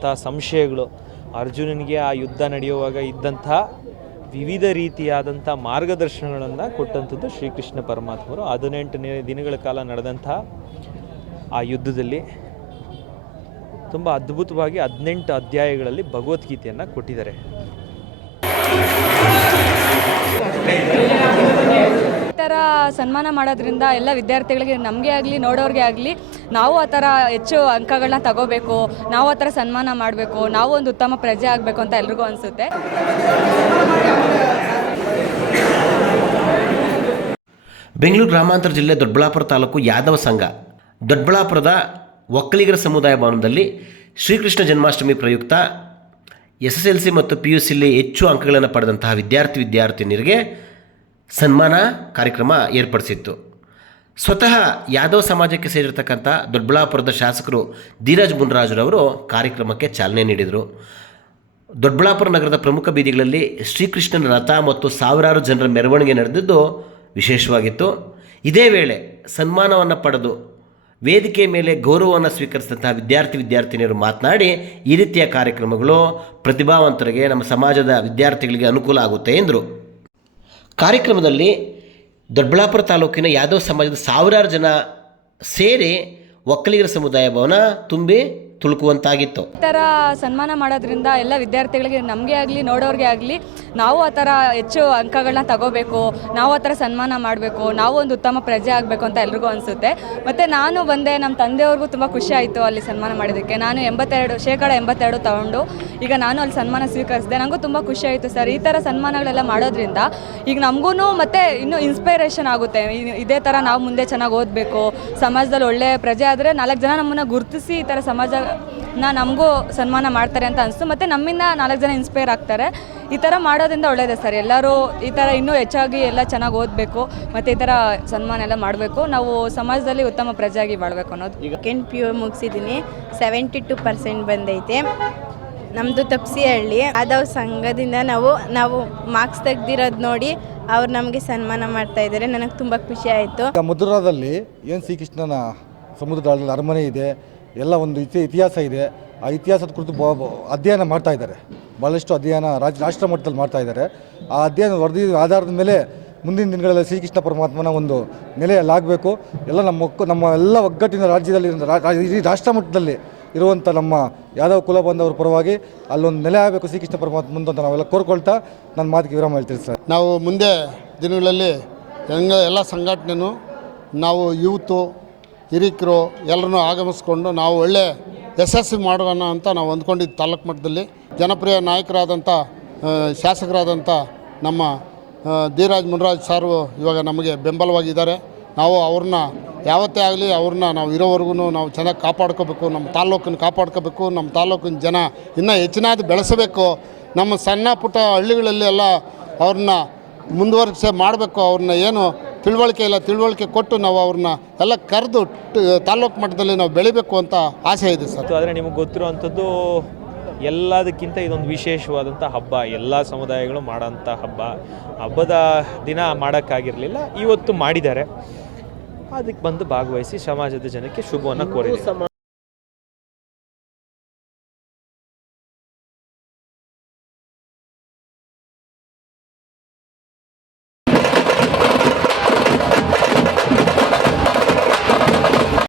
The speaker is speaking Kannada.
ಇದ್ದಂಥ ಸಂಶಯಗಳು, ಅರ್ಜುನನಿಗೆ ಆ ಯುದ್ಧ ನಡೆಯುವಾಗ ಇದ್ದಂಥ ವಿವಿಧ ರೀತಿಯಾದಂಥ ಮಾರ್ಗದರ್ಶನಗಳನ್ನು ಕೊಟ್ಟಂಥದ್ದು ಶ್ರೀಕೃಷ್ಣ ಪರಮಾತ್ಮರು. 18 ದಿನಗಳ ಕಾಲ ನಡೆದಂಥ ಆ ಯುದ್ಧದಲ್ಲಿ ತುಂಬ ಅದ್ಭುತವಾಗಿ 18 ಅಧ್ಯಾಯಗಳಲ್ಲಿ ಭಗವದ್ಗೀತೆಯನ್ನು ಕೊಟ್ಟಿದ್ದಾರೆ. ಈ ಥರ ಸನ್ಮಾನ ಮಾಡೋದ್ರಿಂದ ಎಲ್ಲ ವಿದ್ಯಾರ್ಥಿಗಳಿಗೆ, ನಮಗೆ ಆಗಲಿ ನೋಡೋರಿಗೆ ಆಗಲಿ, ನಾವು ಆ ಥರ ಹೆಚ್ಚು ಅಂಕಗಳನ್ನ ತಗೋಬೇಕು, ನಾವು ಆ ಥರ ಸನ್ಮಾನ ಮಾಡಬೇಕು, ನಾವು ಒಂದು ಉತ್ತಮ ಪ್ರಜೆ ಆಗಬೇಕು ಅಂತ ಎಲ್ರಿಗೂ ಅನಿಸುತ್ತೆ. ಬೆಂಗಳೂರು ಗ್ರಾಮಾಂತರ ಜಿಲ್ಲೆ ದೊಡ್ಡಬಳ್ಳಾಪುರ ತಾಲೂಕು ಯಾದವ ಸಂಘ ದೊಡ್ಡಬಳ್ಳಾಪುರದ ಒಕ್ಕಲಿಗರ ಸಮುದಾಯ ಭವನದಲ್ಲಿ ಶ್ರೀಕೃಷ್ಣ ಜನ್ಮಾಷ್ಟಮಿ ಪ್ರಯುಕ್ತ SSLC ಮತ್ತು PUCಲಿ ಹೆಚ್ಚು ಅಂಕಗಳನ್ನು ಪಡೆದಂತಹ ವಿದ್ಯಾರ್ಥಿನಿಯರಿಗೆ ಸನ್ಮಾನ ಕಾರ್ಯಕ್ರಮ ಏರ್ಪಡಿಸಿತ್ತು. ಸ್ವತಃ ಯಾದವ ಸಮಾಜಕ್ಕೆ ಸೇರಿರ್ತಕ್ಕಂಥ ದೊಡ್ಡಬಳ್ಳಾಪುರದ ಶಾಸಕರು ಧೀರಾಜ್ ಮುನ್ರಾಜುರವರು ಕಾರ್ಯಕ್ರಮಕ್ಕೆ ಚಾಲನೆ ನೀಡಿದರು. ದೊಡ್ಡಬಳ್ಳಾಪುರ ನಗರದ ಪ್ರಮುಖ ಬೀದಿಗಳಲ್ಲಿ ಶ್ರೀಕೃಷ್ಣನ ರಥ ಮತ್ತು ಸಾವಿರಾರು ಜನರ ಮೆರವಣಿಗೆ ನಡೆದಿದ್ದು ವಿಶೇಷವಾಗಿತ್ತು. ಇದೇ ವೇಳೆ ಸನ್ಮಾನವನ್ನು ಪಡೆದು ವೇದಿಕೆ ಮೇಲೆ ಗೌರವವನ್ನು ಸ್ವೀಕರಿಸಿದಂತಹ ವಿದ್ಯಾರ್ಥಿನಿಯರು ಮಾತನಾಡಿ, ಈ ರೀತಿಯ ಕಾರ್ಯಕ್ರಮಗಳು ಪ್ರತಿಭಾವಂತರಿಗೆ, ನಮ್ಮ ಸಮಾಜದ ವಿದ್ಯಾರ್ಥಿಗಳಿಗೆ ಅನುಕೂಲ ಆಗುತ್ತೆ ಎಂದರು. ಕಾರ್ಯಕ್ರಮದಲ್ಲಿ ದೊಡ್ಡಬಳ್ಳಾಪುರ ತಾಲೂಕಿನ ಯಾದವ ಸಮಾಜದ ಸಾವಿರಾರು ಜನ ಸೇರಿ ಒಕ್ಕಲಿಗರ ಸಮುದಾಯ ಭವನ ತುಂಬಿ ತುಳುಕುವಂತಾಗಿತ್ತು. ಈ ಥರ ಸನ್ಮಾನ ಮಾಡೋದ್ರಿಂದ ಎಲ್ಲ ವಿದ್ಯಾರ್ಥಿಗಳಿಗೆ, ನಮಗೆ ಆಗಲಿ ನೋಡೋರಿಗೆ ಆಗಲಿ, ನಾವು ಆ ಥರ ಹೆಚ್ಚು ಅಂಕಗಳನ್ನ ತಗೋಬೇಕು, ನಾವು ಆ ಥರ ಸನ್ಮಾನ ಮಾಡಬೇಕು, ನಾವು ಒಂದು ಉತ್ತಮ ಪ್ರಜೆ ಆಗಬೇಕು ಅಂತ ಎಲ್ರಿಗೂ ಅನಿಸುತ್ತೆ. ಮತ್ತು ನಾನು ಬಂದೆ, ನಮ್ಮ ತಂದೆಯವ್ರಿಗೂ ತುಂಬ ಖುಷಿ ಆಯಿತು ಅಲ್ಲಿ ಸನ್ಮಾನ ಮಾಡಿದ್ದಕ್ಕೆ. ನಾನು 82% ತಗೊಂಡು ಈಗ ನಾನು ಅಲ್ಲಿ ಸನ್ಮಾನ ಸ್ವೀಕರಿಸಿದೆ. ನನಗೂ ತುಂಬ ಖುಷಿ ಆಯಿತು ಸರ್. ಈ ಥರ ಸನ್ಮಾನಗಳೆಲ್ಲ ಮಾಡೋದ್ರಿಂದ ಈಗ ನಮಗೂ ಮತ್ತು ಇನ್ನೂ ಇನ್ಸ್ಪೈರೇಷನ್ ಆಗುತ್ತೆ. ಇದೇ ಥರ ನಾವು ಮುಂದೆ ಚೆನ್ನಾಗಿ ಓದಬೇಕು, ಸಮಾಜದಲ್ಲಿ ಒಳ್ಳೆ ಪ್ರಜೆ ಆದರೆ 4 ಜನ ನಮ್ಮನ್ನು ಗುರುತಿಸಿ ಈ ಥರ ನಮಗೂ ಸನ್ಮಾನ ಮಾಡ್ತಾರೆ ಅಂತ ಅನಿಸ್ತು. ಮತ್ತು ನಮ್ಮಿಂದ 4 ಜನ ಇನ್ಸ್ಪೈರ್ ಆಗ್ತಾರೆ. ಈ ಥರ ಮಾಡೋದ್ರಿಂದ ಒಳ್ಳೆಯದೇ ಸರ್. ಎಲ್ಲರೂ ಈ ಥರ ಇನ್ನೂ ಹೆಚ್ಚಾಗಿ ಎಲ್ಲ ಚೆನ್ನಾಗಿ ಓದಬೇಕು ಮತ್ತು ಈ ಥರ ಸನ್ಮಾನ ಎಲ್ಲ ಮಾಡಬೇಕು. ನಾವು ಸಮಾಜದಲ್ಲಿ ಉತ್ತಮ ಪ್ರಜೆಯಾಗಿ ಬಾಳಬೇಕು ಅನ್ನೋದು. ಈಗ ಸೆಕೆಂಡ್ PU ಮುಗಿಸಿದ್ದೀನಿ, 72% ಬಂದೈತೆ. ನಮ್ಮದು ತಪ್ಸಿಹಳ್ಳಿ. ಯಾದವ್ ಸಂಘದಿಂದ ನಾವು ಮಾರ್ಕ್ಸ್ ತೆಗ್ದಿರೋದು ನೋಡಿ ಅವ್ರು ನಮಗೆ ಸನ್ಮಾನ ಮಾಡ್ತಾ ಇದ್ದಾರೆ. ನನಗೆ ತುಂಬ ಖುಷಿ ಆಯಿತು. ಮಧುರಾದಲ್ಲಿ ಏನು ಶ್ರೀಕೃಷ್ಣನ ಸಮುದ್ರದ ಅರಮನೆ ಇದೆ, ಎಲ್ಲ ಒಂದು ಇತಿಹಾಸ ಇದೆ. ಆ ಇತಿಹಾಸದ ಕುರಿತು ಅಧ್ಯಯನ ಮಾಡ್ತಾ ಇದ್ದಾರೆ. ಭಾಳಷ್ಟು ಅಧ್ಯಯನ ರಾಷ್ಟ್ರ ಮಟ್ಟದಲ್ಲಿ ಮಾಡ್ತಾ ಇದ್ದಾರೆ. ಆ ಅಧ್ಯಯನ ವರದಿ ಆಧಾರದ ಮೇಲೆ ಮುಂದಿನ ದಿನಗಳಲ್ಲಿ ಶ್ರೀಕೃಷ್ಣ ಪರಮಾತ್ಮನ ಒಂದು ನೆಲೆಯಲ್ಲಾಗಬೇಕು. ಎಲ್ಲ ನಮ್ಮ ಎಲ್ಲ ಒಗ್ಗಟ್ಟಿನ ರಾಜ್ಯದಲ್ಲಿ, ಇಡೀ ರಾಷ್ಟ್ರ ಮಟ್ಟದಲ್ಲಿ ಇರುವಂಥ ನಮ್ಮ ಯಾದವ ಕುಲ ಬಾಂಧವರ ಪರವಾಗಿ ಅಲ್ಲೊಂದು ನೆಲೆ ಆಗಬೇಕು ಶ್ರೀಕೃಷ್ಣ ಪರಮಾತ್ಮ ಅಂತ ನಾವೆಲ್ಲ ಕೋರ್ಕೊಳ್ತಾ ನನ್ನ ಮಾತಿಗೆ ವಿರಾಮ ಹೇಳ್ತೀವಿ ಸರ್. ನಾವು ಮುಂದೆ ದಿನಗಳಲ್ಲಿ ಎಲ್ಲ ಸಂಘಟನೆಯೂ ನಾವು ಯೂತು ಹಿರಿಕರು ಎಲ್ಲರನ್ನೂ ಆಗಮಿಸ್ಕೊಂಡು ನಾವು ಒಳ್ಳೆ ಯಶಸ್ವಿ ಮಾಡೋಣ ಅಂತ ನಾವು ಅಂದ್ಕೊಂಡಿದ್ದು. ತಾಲೂಕು ಮಟ್ಟದಲ್ಲಿ ಜನಪ್ರಿಯ ನಾಯಕರಾದಂಥ ಶಾಸಕರಾದಂಥ ನಮ್ಮ ಧೀರಾಜ್ ಮುನ್ರಾಜ್ ಸಾರು ಇವಾಗ ನಮಗೆ ಬೆಂಬಲವಾಗಿದ್ದಾರೆ. ನಾವು ಅವ್ರನ್ನ ಯಾವತ್ತೇ ಆಗಲಿ ಅವ್ರನ್ನ ನಾವು ಇರೋವರೆಗೂ ನಾವು ಚೆನ್ನಾಗಿ ಕಾಪಾಡ್ಕೋಬೇಕು, ನಮ್ಮ ತಾಲ್ಲೂಕನ್ನು ಕಾಪಾಡ್ಕೋಬೇಕು, ನಮ್ಮ ತಾಲ್ಲೂಕಿನ ಜನ ಇನ್ನೂ ಹೆಚ್ಚಿನಾದ ಬೆಳೆಸಬೇಕು. ನಮ್ಮ ಸಣ್ಣ ಪುಟ್ಟ ಹಳ್ಳಿಗಳಲ್ಲಿ ಎಲ್ಲ ಅವ್ರನ್ನ ಮುಂದುವರಿಸೆ ಮಾಡಬೇಕು. ಅವ್ರನ್ನ ಏನು ತಿಳುವಳಿಕೆ ಕೊಟ್ಟು ನಾವು ಅವ್ರನ್ನ ಎಲ್ಲ ಕರೆದು ತಾಲ್ಲೂಕು ಮಟ್ಟದಲ್ಲಿ ನಾವು ಬೆಳಿಬೇಕು ಅಂತ ಆಸೆ ಇದೆ ಸರ್. ಆದರೆ ನಿಮಗೆ ಗೊತ್ತಿರುವಂಥದ್ದು, ಎಲ್ಲದಕ್ಕಿಂತ ಇದೊಂದು ವಿಶೇಷವಾದಂಥ ಹಬ್ಬ. ಎಲ್ಲ ಸಮುದಾಯಗಳು ಮಾಡೋಂಥ ಹಬ್ಬದ ದಿನ ಮಾಡೋಕ್ಕಾಗಿರಲಿಲ್ಲ, ಇವತ್ತು ಮಾಡಿದ್ದಾರೆ. ಅದಕ್ಕೆ ಬಂದು ಭಾಗವಹಿಸಿ ಸಮಾಜದ ಜನಕ್ಕೆ ಶುಭವನ್ನು ಕೋರಿದೆ.